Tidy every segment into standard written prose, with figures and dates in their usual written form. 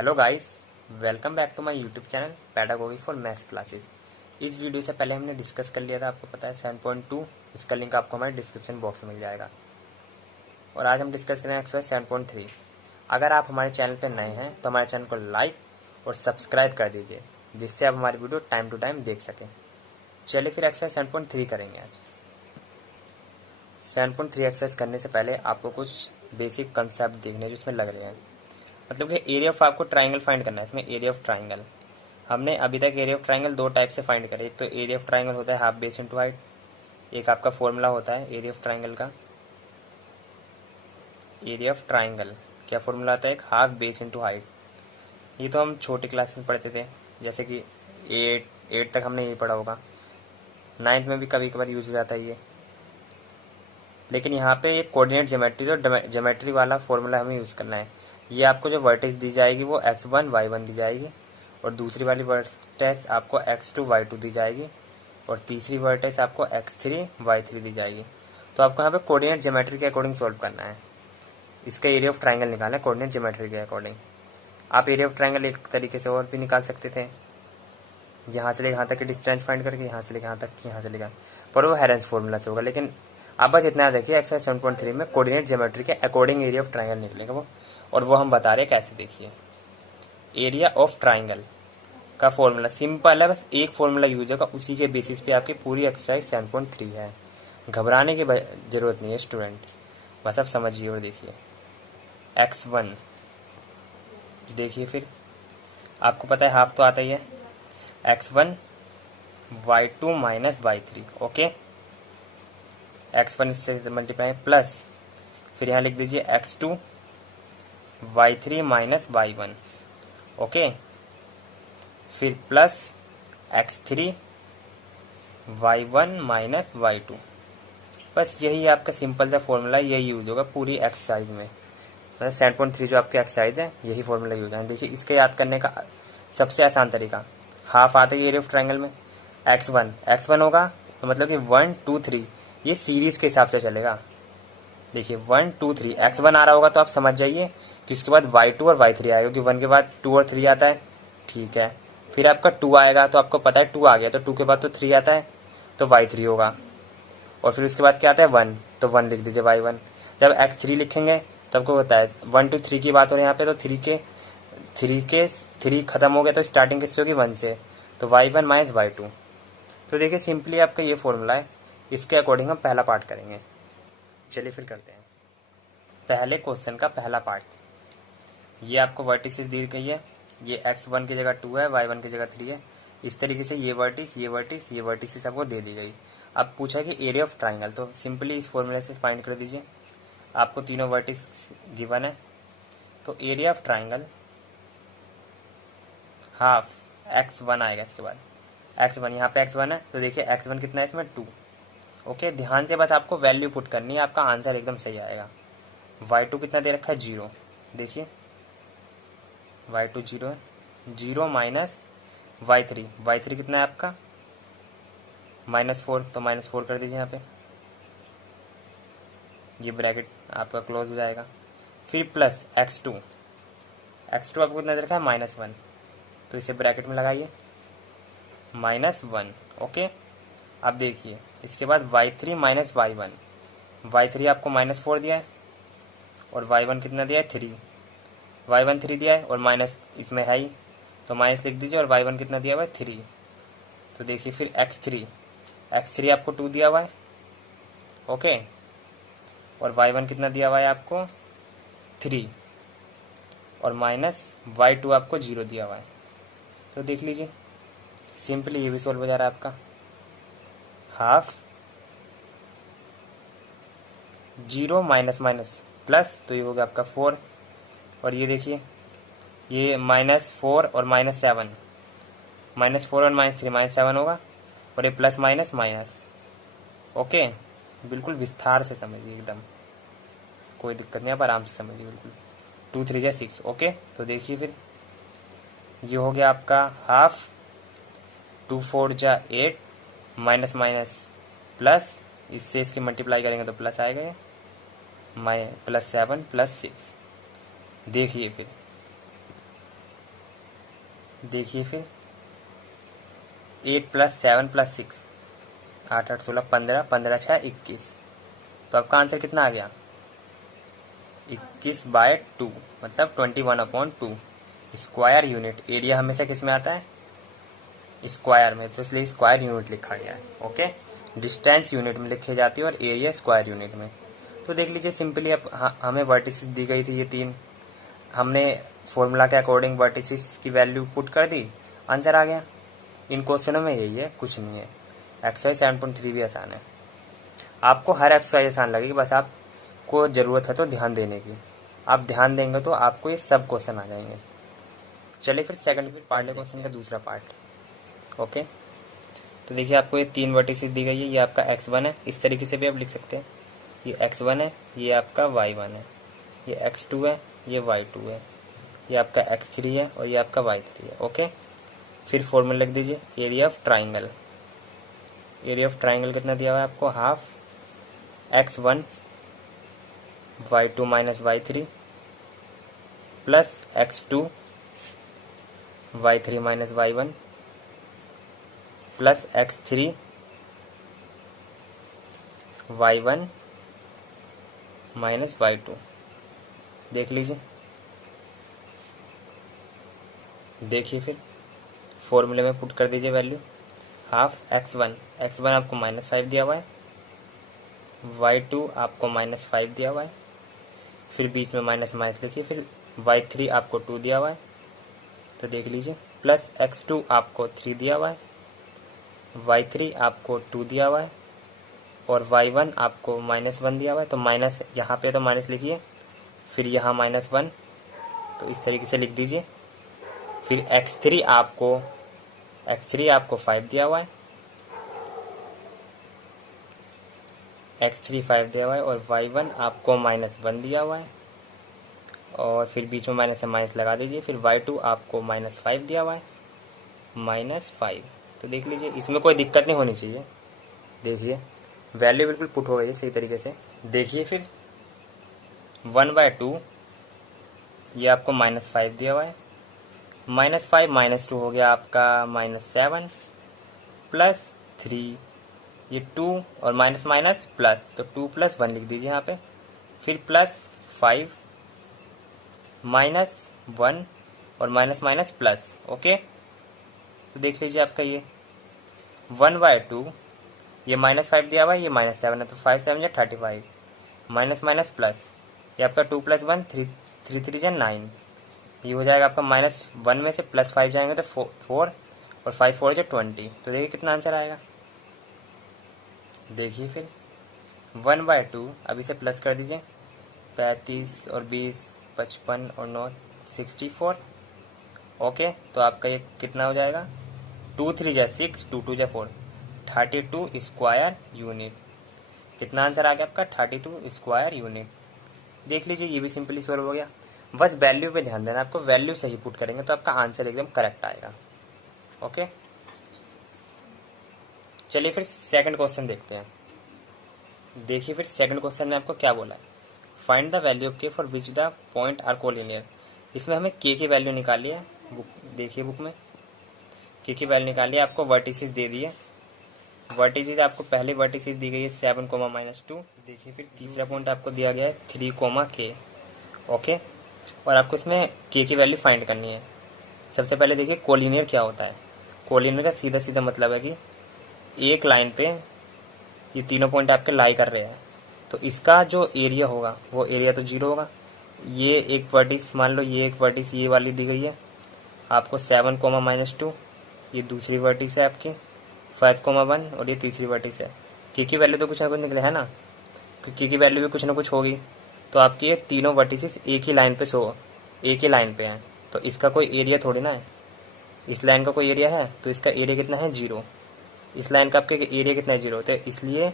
Hello guys, welcome back to my YouTube channel Pedagogy for maths classes. इस video से पहले हमने discuss कर लिया था, आपको पता है 7.2। इसका लिंक आपको हमारे डिस्क्रिप्शन बॉक्स में मिल जाएगा। और आज हम डिस्कस करेंगे एक्सरसाइज 7.3। अगर आप हमारे चैनल पर नए हैं तो हमारे चैनल को लाइक और सब्सक्राइब कर दीजिए, जिससे आप हमारी वीडियो टाइम टू टाइम देख सकें। चलिए फिर एक्सरसाइज 7.3 करेंगे आज। 7.3 एक्सरसाइज करने से पहले आपको कुछ बेसिक कंसेप्ट देखने जो इसमें लग रहे हैं। मतलब कि एरिया ऑफ आपको ट्राइंगल फाइंड करना है। इसमें एरिया ऑफ ट्राइंगल हमने अभी तक एरिया ऑफ ट्राइंगल दो टाइप से फाइंड करे। एक तो एरिया ऑफ ट्राइंगल होता है हाफ बेस इंटू हाइट। एक आपका फॉर्मूला होता है एरिया ऑफ ट्राइंगल का। एरिया ऑफ ट्राइंगल क्या फॉर्मूला आता है? एक हाफ बेस इंटू हाइट। ये तो हम छोटी क्लास में पढ़ते थे, जैसे कि 8 तक हमने ये पढ़ा होगा। 9th में भी कभी कभार यूज हो जाता है ये। लेकिन यहाँ पे एक कोऑर्डिनेट ज्योमेट्री और ज्योमेट्री वाला फॉर्मूला हमें यूज़ करना है। ये आपको जो वर्टेक्स दी जाएगी वो x1 y1 दी जाएगी, और दूसरी वाली वर्टेक्स आपको x2 y2 दी जाएगी, और तीसरी वर्टेक्स आपको x3 y3 दी जाएगी। तो आपको यहाँ पे कोऑर्डिनेट ज्योमेट्री के अकॉर्डिंग सॉल्व करना है। इसका एरिया ऑफ ट्राइंगल निकालना है कोऑर्डिनेट ज्योमेट्री के अकॉर्डिंग। आप एरिया ऑफ ट्राइंगल एक तरीके से और भी निकाल सकते थे, यहाँ से लेकर यहाँ तक की डिस्टेंस फाइंड करके, यहाँ से लेकर यहाँ तक, यहाँ से लेकर, पर वो हेरेंस फॉर्मूला से होगा। लेकिन आप बस इतना देखिए, एक्सरसाइज 7.3 में कोऑर्डिनेट ज्योमेट्री के अकॉर्डिंग एरिया ऑफ ट्राइंगल निकलेगा वो, और वो हम बता रहे हैं कैसे। देखिए एरिया ऑफ ट्राइंगल का फॉर्मूला सिंपल है, बस एक फॉर्मूला यूज होगा, उसी के बेसिस पे आपकी पूरी एक्सरसाइज 7.3 है। घबराने की जरूरत नहीं है स्टूडेंट, बस आप समझिए। और देखिए x1, देखिए फिर आपको पता है हाफ तो आता ही है। x1 y2 minus y3, okay. x1 इससे मल्टीप्लाई प्लस, फिर यहाँ लिख दीजिए x2 y3 minus y1, okay. फिर plus x3 y1 minus y2। बस यही आपका सिंपल सा फॉर्मूला, यही यूज होगा पूरी एक्सरसाइज में। मतलब 7.3 जो आपकी एक्सरसाइज है यही फॉर्मूला यूज है। देखिए इसके याद करने का सबसे आसान तरीका, हाफ आता है एरिया ऑफ ट्राइंगल में। x1 होगा तो मतलब कि 1 2 3 ये सीरीज के हिसाब से चलेगा। देखिए 1 2 3 x1 आ रहा होगा तो आप समझ जाइए कि इसके बाद y2 और y3 आएगा, क्योंकि 1 के बाद 2 और 3 आता है, ठीक है। फिर आपका 2 आएगा तो आपको पता है 2 आ गया, तो 2 के बाद तो 3 आता है, तो y3 होगा। और फिर उसके बाद क्या आता है 1, तो 1 लिख दीजिए y1। जब x3 लिखेंगे तो आपको पता है 1 2 3 की बात हो रही है यहाँ पे, तो 3 खत्म हो गया तो स्टार्टिंग किससे होगी 1 से, तो y1 माइनस y2। तो देखिए सिंपली आपका ये फॉर्मूला है, इसके अकॉर्डिंग हम पहला पार्ट करेंगे। चलिए फिर करते हैं पहले क्वेश्चन का पहला पार्ट। ये आपको वर्टिसेस दी गई है, ये x1 की जगह 2 है, y1 की जगह 3 है। इस तरीके से ये वर्टिसेस आपको दे दी गई। अब पूछा है कि एरिया ऑफ ट्राइंगल, तो सिंपली इस फॉर्मूले से फाइंड कर दीजिए। आपको तीनों वर्टिस गिवन है, तो area of triangle half x1 आएगा। इसके बाद x1, यहाँ पे x1 है, तो देखिए x1 कितना है इसमें 2, ओके। ध्यान से बस आपको वैल्यू पुट करनी है, आपका आंसर एकदम सही आएगा। y2 कितना दे रखा है 0, देखिए y2 0 है, 0 माइनस y3 कितना है आपका -4, तो -4 कर दीजिए यहाँ पे, ये ब्रैकेट आपका क्लोज हो जाएगा। फिर प्लस x2 आपको कितना दे रखा है -1, तो इसे ब्रैकेट में लगाइए -1, ओके। अब देखिए इसके बाद y3 माइनस y1 आपको -4 दिया है, और y1 कितना दिया है 3, y1 3 दिया है, और माइनस इसमें है ही, तो माइनस लिख दीजिए, और y1 कितना दिया हुआ है 3। तो देखिए फिर x3 आपको 2 दिया हुआ है, ओके, और y1 कितना दिया हुआ है आपको 3, और माइनस y2 आपको 0 दिया हुआ है। तो देख लीजिए सिंपली ये भी सॉल्व हो जा रहा है आपका। हाफ 0 माइनस प्लस, तो ये हो गया आपका 4, और ये देखिए ये -4 और -7, -4 और -3 -7 होगा, और ये प्लस माइनस, ओके। बिल्कुल विस्तार से समझिए, एकदम कोई दिक्कत नहीं, आप आराम से समझिए बिल्कुल। 2 3 या 6, ओके। तो देखिए फिर ये हो गया आपका हाफ, 2 4 जा 8, माइनस प्लस, इससे इसकी मल्टीप्लाई करेंगे तो प्लस आएगा, ये +7 + 6। देखिए फिर देखिए फिर 8 + 7 + 6, 8 8 16 15, 15 6 21। तो आपका आंसर कितना आ गया? 21/2, मतलब 21/2 स्क्वायर यूनिट। एरिया हमेशा किस में आता है? स्क्वायर में, तो इसलिए स्क्वायर यूनिट लिखा गया है। ओके, डिस्टेंस यूनिट में लिखी जाती है और एरिया स्क्वायर यूनिट में। तो देख लीजिए सिंपली, अब हमें वर्टिसेस दी गई थी ये 3, हमने फॉर्मूला के अकॉर्डिंग वर्टिसेस की वैल्यू पुट कर दी, आंसर आ गया। इन क्वेश्चनों में यही है, कुछ नहीं है। एक्सरसाइज 7.3 भी आसान है, आपको हर एक्सरसाइज आसान लगेगी, बस आपको ज़रूरत है तो ध्यान देने की। आप ध्यान देंगे तो आपको ये सब क्वेश्चन आ जाएंगे। चलिए फिर सेकंड पार्ट क्वेश्चन का दूसरा पार्ट। ओके, तो देखिए आपको ये 3 वर्टिसेस दी गई है, ये आपका x1 है, इस तरीके से भी आप लिख सकते हैं। ये x1 है, ये आपका y1 है, ये x2 है, ये y2 है, ये आपका x3 है और ये आपका y3 है। ओके, फिर फॉर्मूला लिख दीजिए। Area of triangle, area of triangle कितना दिया हुआ है आपको? Half x1 y2 - y3 plus x2 y3 - y1 plus x3 y1 - y2। देख लीजिए, देखिए फिर फॉर्मूले में पुट कर दीजिए वैल्यू। हाफ x1, x1 आपको -5 दिया हुआ है, y2 आपको -5 दिया हुआ है, फिर बीच में माइनस माइनस लिखिए, फिर y3 आपको 2 दिया हुआ है, तो देख लीजिए, प्लस x2 आपको 3 दिया हुआ है, y3 आपको 2 दिया हुआ है और y1 आपको -1 दिया हुआ है। तो माइनस यहाँ पे तो माइनस लिखिए, फिर यहाँ -1, तो इस तरीके से लिख दीजिए। फिर x3 आपको 5 दिया हुआ है, x3 5 दिया हुआ है और y1 आपको -1 दिया हुआ है, और फिर बीच में माइनस से माइनस लगा दीजिए। फिर y2 आपको -5 दिया हुआ है, -5। तो देख लीजिए, इसमें कोई दिक्कत नहीं होनी चाहिए। देखिए वैल्यू बिल्कुल पुट हो गई है सही तरीके से। देखिए फिर 1/2, ये आपको -5 दिया हुआ है, -5 -2 हो गया आपका -7 प्लस 3, ये 2 और माइनस माइनस प्लस, तो 2 + 1 लिख दीजिए यहाँ पे। फिर +5 -1 और माइनस माइनस प्लस। ओके, तो देख लीजिए आपका ये 1/2, ये -5 दिया हुआ है, ये -7 है, तो 5 7 = 35, माइनस माइनस प्लस, ये आपका 2 + 1 3 3 3 = 9, ये हो जाएगा आपका -1 में से +5 जाएंगे तो 4 और 5 4 = 20। तो देखिए कितना आंसर आएगा। देखिए फिर 1/2, अब इसे प्लस कर दीजिए, 35 और 20 55 और 9 64। ओके, तो आपका ये कितना हो जाएगा? 2 3 = 6, 2 2 = 4, 32 स्क्वायर यूनिट। कितना आंसर आ गया आपका? 32 स्क्वायर यूनिट। देख लीजिए, ये भी सिंपली सॉल्व हो गया। बस वैल्यू पे ध्यान देना, आपको वैल्यू सही पुट करेंगे तो आपका आंसर एकदम करेक्ट आएगा। ओके, चलिए फिर सेकंड क्वेश्चन देखते हैं। देखिए फिर सेकंड क्वेश्चन में आपको क्या बोला है? Find the value of K for which the point are collinear. इसमें हमें के की वैल्यू निकाली है, देखिए बुक में के की वैल्यू निकाली है, आपको वर्टिसेस दे दिए। वर्टिसेस आपको पहले वर्टिसेस दी गई है 7, -2। देखिए फिर तीसरा पॉइंट आपको दिया गया है 3, K। ओके, और आपको इसमें के की वैल्यू फाइंड करनी है। सबसे पहले देखिए कोलिनियर क्या होता है। कोलिनियर का सीधा सीधा मतलब है कि एक लाइन पे ये तीनों पॉइंट आपके लाई कर रहे हैं, तो इसका जो एरिया होगा वो एरिया तो 0 होगा। ये एक वर्टिस, मान लो ये एक वर्टिस ये वाली दी गई है आपको 7, -2, ये दूसरी वर्टिस है आपकी 5, 1 और ये तीसरी वर्टिस है। के की वैल्यू तो कुछ ना कुछ निकले है ना, के की वैल्यू भी कुछ ना कुछ होगी। तो आपकी ये तीनों वर्टिसेस एक ही लाइन पे हैं, तो इसका कोई एरिया थोड़ी ना है। इस लाइन का कोई एरिया है, तो इसका एरिया कितना है? 0। इस लाइन का आपके एरिया कितना है? 0। तो इसलिए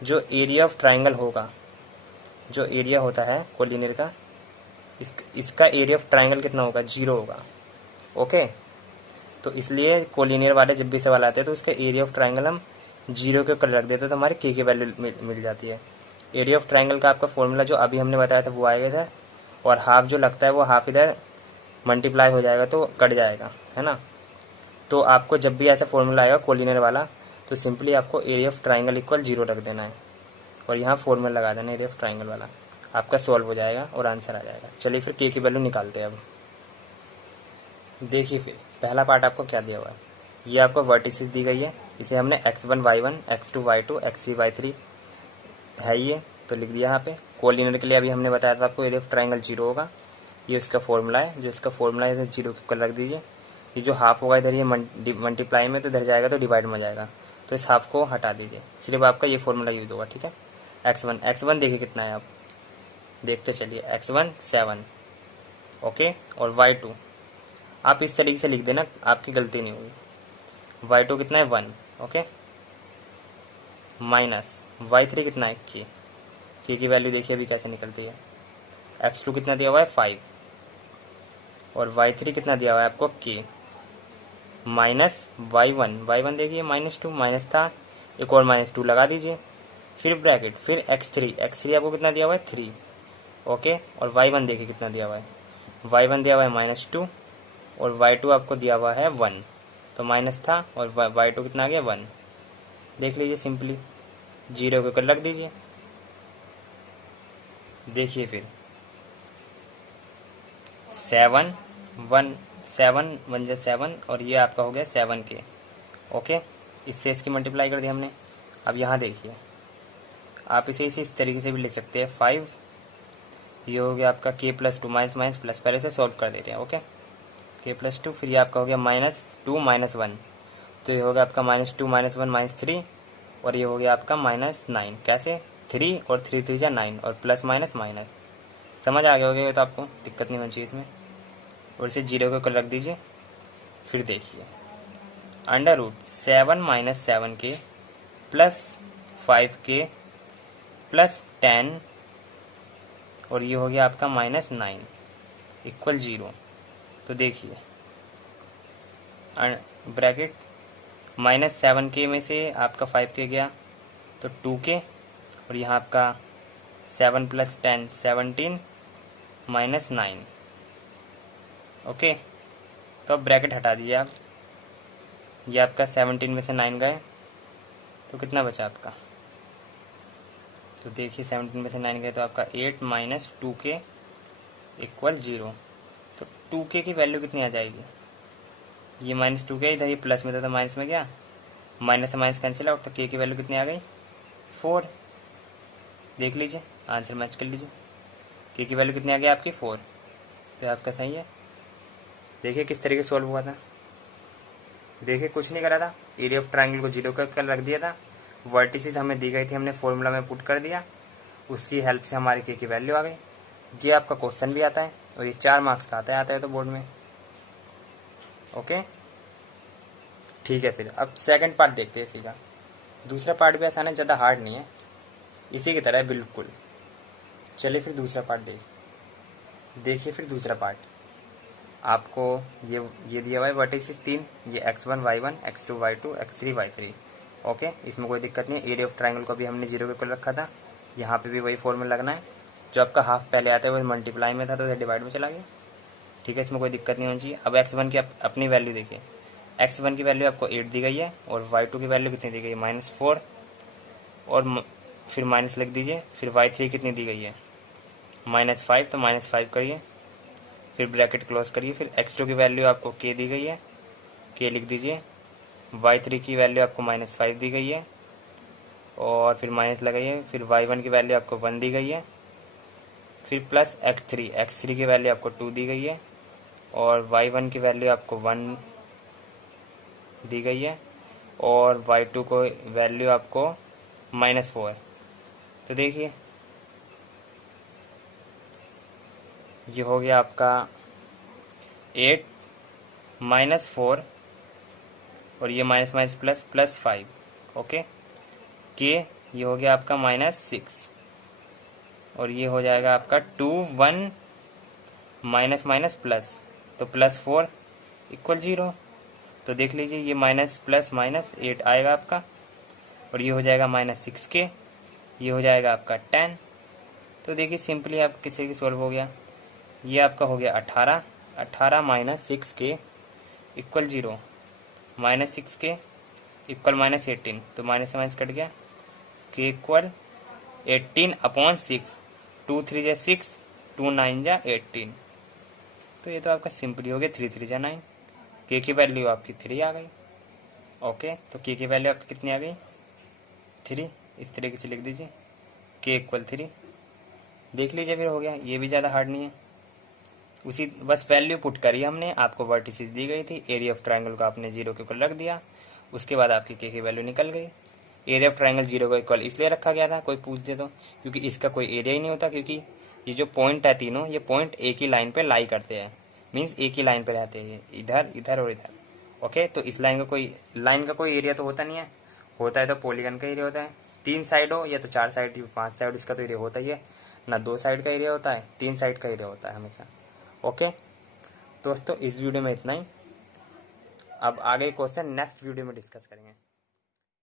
जो एरिया ऑफ ट्राइंगल होगा, जो एरिया होता है कोलिनियर का, इसका एरिया ऑफ ट्राइंगल कितना होगा? 0 होगा। ओके, तो इसलिए कोलिनियर वाले जब भी सवाल आते हैं तो इसका एरिया ऑफ ट्राइंगल हम 0 के ऊपर रख देते हैं, तो हमारी के की वैल्यू मिल जाती है। एरिया ऑफ ट्राइंगल का आपका फॉर्मूला जो अभी हमने बताया था वो आएगा था, और हाफ जो लगता है वो हाफ इधर मल्टीप्लाई हो जाएगा तो कट जाएगा, है ना। तो आपको जब भी ऐसा फॉर्मूला आएगा कोलिनियर वाला तो सिंपली आपको एरिया ऑफ ट्राइंगल इक्वल 0 रख देना है और यहाँ फॉर्मूला लगा देना एरिया ऑफ ट्राइंगल वाला, आपका सॉल्व हो जाएगा और आंसर आ जाएगा। चलिए फिर के की वैल्यू निकालते हैं अब। देखिए फिर पहला पार्ट आपको क्या दिया हुआ है, ये आपको वर्टिसेस दी गई है, इसे हमने x1 y1 x2 y2 x3 y3 है ये तो लिख दिया यहाँ पे। कोलिनियर के लिए अभी हमने बताया था आपको एरिया ऑफ ट्राइंगल 0 होगा, ये इसका फॉर्मूला है, जो इसका फॉर्मूला है 0 के ऊपर रख दीजिए। ये जो हाफ होगा इधर ये मल्टीप्लाई में तो इधर जाएगा तो डिवाइड में जाएगा, तो इस हाफ को हटा दीजिए, सिर्फ आपका ये फॉर्मूला यूज होगा, ठीक है। x1 देखिए कितना है, आप देखते चलिए x1 7 ओके, और y2 आप इस तरीके से लिख देना, आपकी गलती नहीं होगी। y2 कितना है 1 ओके, माइनस y3 कितना है k की वैल्यू देखिए अभी कैसे निकलती है। x2 कितना दिया हुआ है 5 और y3 कितना दिया हुआ है आपको k, माइनस y1 देखिए -2 माइनस था, एक और -2 लगा दीजिए, फिर ब्रैकेट, फिर x3 आपको कितना दिया हुआ है 3 ओके, और y1 देखिए कितना दिया हुआ है, y1 दिया हुआ है -2 और y2 आपको दिया हुआ है 1, तो माइनस था और y2 कितना आ गया 1, देख लीजिए सिंपली 0 के ऊपर रख दीजिए। देखिए फिर 7 1 7 और ये आपका हो गया 7k ओके, इससे इसकी मल्टीप्लाई कर दी हमने। अब यहाँ देखिए आप इसे इस तरीके से भी लिख सकते हैं 5, ये हो गया आपका k + 2 माइनस प्लस, पहले से सॉल्व कर देते हैं ओके, k + 2 फिर ये आपका हो गया -2 -1, तो ये हो गया आपका -2 -1 -3 और ये हो गया आपका -9, कैसे 3 और 3 3 जा 9 और प्लस माइनस माइनस, समझ आ गया होगा, तो आपको दिक्कत नहीं होनी चाहिए इसमें। और इसे 0 के ऊपर रख दीजिए, फिर देखिए √7 - 7k + 5k + 10 और ये हो गया आपका -9 इक्वल 0। तो देखिए ब्रैकेट -7k में से आपका 5k गया तो 2k और यहाँ आपका 7 + 10 17 -9 ओके। तो अब ब्रैकेट हटा दीजिए आप, ये आपका 17 में से 9 गए तो कितना बचा आपका, तो देखिए 17 में से 9 गए तो आपका 8 - 2k इक्वल 0। तो 2k की वैल्यू कितनी आ जाएगी, ये -2k इधर ये प्लस में था तो माइनस में गया, माइनस से माइनस कैंसिल आउट, तो k की वैल्यू कितनी आ गई 4। देख लीजिए आंसर मैच कर लीजिए, k की वैल्यू कितनी आ गई आपकी 4, तो आपका सही है। देखिए किस तरीके से सॉल्व हुआ था, देखिए कुछ नहीं करा था, एरिया ऑफ ट्रायंगल को 0 कर रख दिया था, वर्टिसेस हमें दी गई थी, हमने फॉर्मूला में पुट कर दिया, उसकी हेल्प से हमारी k की वैल्यू आ गई। ये आपका क्वेश्चन भी आता है और ये 4 मार्क्स का आता है तो बोर्ड में ओके, ठीक है। फिर अब सेकंड पार्ट देखते हैं इसी का, दूसरा पार्ट भी आसान है, ज़्यादा हार्ड नहीं है, इसी की तरह है बिल्कुल। चलिए फिर दूसरा पार्ट देखिए फिर दूसरा पार्ट आपको ये दिया हुआ है वर्टिसेस 3, ये x1 y1 x2 y2 x3 y3 okay, इसमें कोई दिक्कत नहीं है। एरिया ऑफ ट्रायंगल को भी हमने 0 के ऊपर रखा था, यहाँ पे भी वही फॉर्मूला लगना है, जो आपका हाफ पहले आता है वो मल्टीप्लाई में था तो इधर डिवाइड में चला गया, ठीक है, इसमें कोई दिक्कत नहीं होनी चाहिए। अब x1 की अपनी वैल्यू देखिए, x1 की वैल्यू आपको 8 दी गई है और y2 की वैल्यू कितनी दी गई है -4 और फिर माइनस लिख दीजिए, फिर y3 कितनी दी गई है -5, तो -5 करिए, फिर ब्रैकेट क्लोज करिए, फिर x2 की वैल्यू आपको k दी गई है, k लिख दीजिए, y3 की वैल्यू आपको -5 दी गई है और फिर माइनस लगाइए, फिर y1 की वैल्यू आपको 1 दी गई है, फिर प्लस x3 की वैल्यू आपको 2 दी गई है और y1 की वैल्यू आपको 1 दी गई है और y2 को वैल्यू आपको -4। तो देखिए ये हो गया आपका 8 -4 और ये माइनस माइनस प्लस 5 ओके, के ये हो गया आपका -6 और ये हो जाएगा आपका 2 1 माइनस माइनस प्लस, तो +4 इक्वल 0। तो देख लीजिए ये माइनस प्लस -8 आएगा आपका और ये हो जाएगा -6k, ये हो जाएगा आपका 10। तो देखिए सिंपली आप किसी की सॉल्व हो गया, ये आपका हो गया 18 18 minus 6k equal 0, -6k equal -18, तो माइनस से माइनस कट गया, k इक्वल 18/6, 2 3 जा 6, 2 9 जा 18। तो ये तो आपका सिंपली हो गया, 3 3 जा 9, k की वैल्यू आपकी 3 आ गई। ओके, तो k की वैल्यू आपकी कितनी आ गई? 3। इस तरीके से लिख दीजिए, k इक्वल 3। देख लीजिए, फिर हो गया, ये भी ज़्यादा हार्ड नहीं है। उसी बस वैल्यू पुट करी हमने, आपको वर्टिसेस दी गई थी, एरिया ऑफ ट्रायंगल को आपने 0 के ऊपर रख दिया, उसके बाद आपकी k की वैल्यू निकल गई। एरिया ऑफ ट्रायंगल 0 को इक्वल इसलिए रखा गया था, कोई पूछ दे तो, क्योंकि इसका कोई एरिया ही नहीं होता, क्योंकि ये जो पॉइंट है तीनों, ये पॉइंट एक ही लाइन पे लाई करते हैं, मीन्स एक ही लाइन पे रहते हैं, इधर इधर और इधर। ओके, तो इस लाइन का कोई एरिया तो होता नहीं है, होता है तो पॉलीगन का एरिया होता है, 3 साइड हो या तो 4 साइड, 5 साइड, इसका तो एरिया होता ही है ना, 2 साइड का एरिया होता है, 3 साइड का एरिया होता है हमेशा। ओके दोस्तों, इस वीडियो में इतना ही। अब आगे क्वेश्चन नेक्स्ट वीडियो में डिस्कस करेंगे।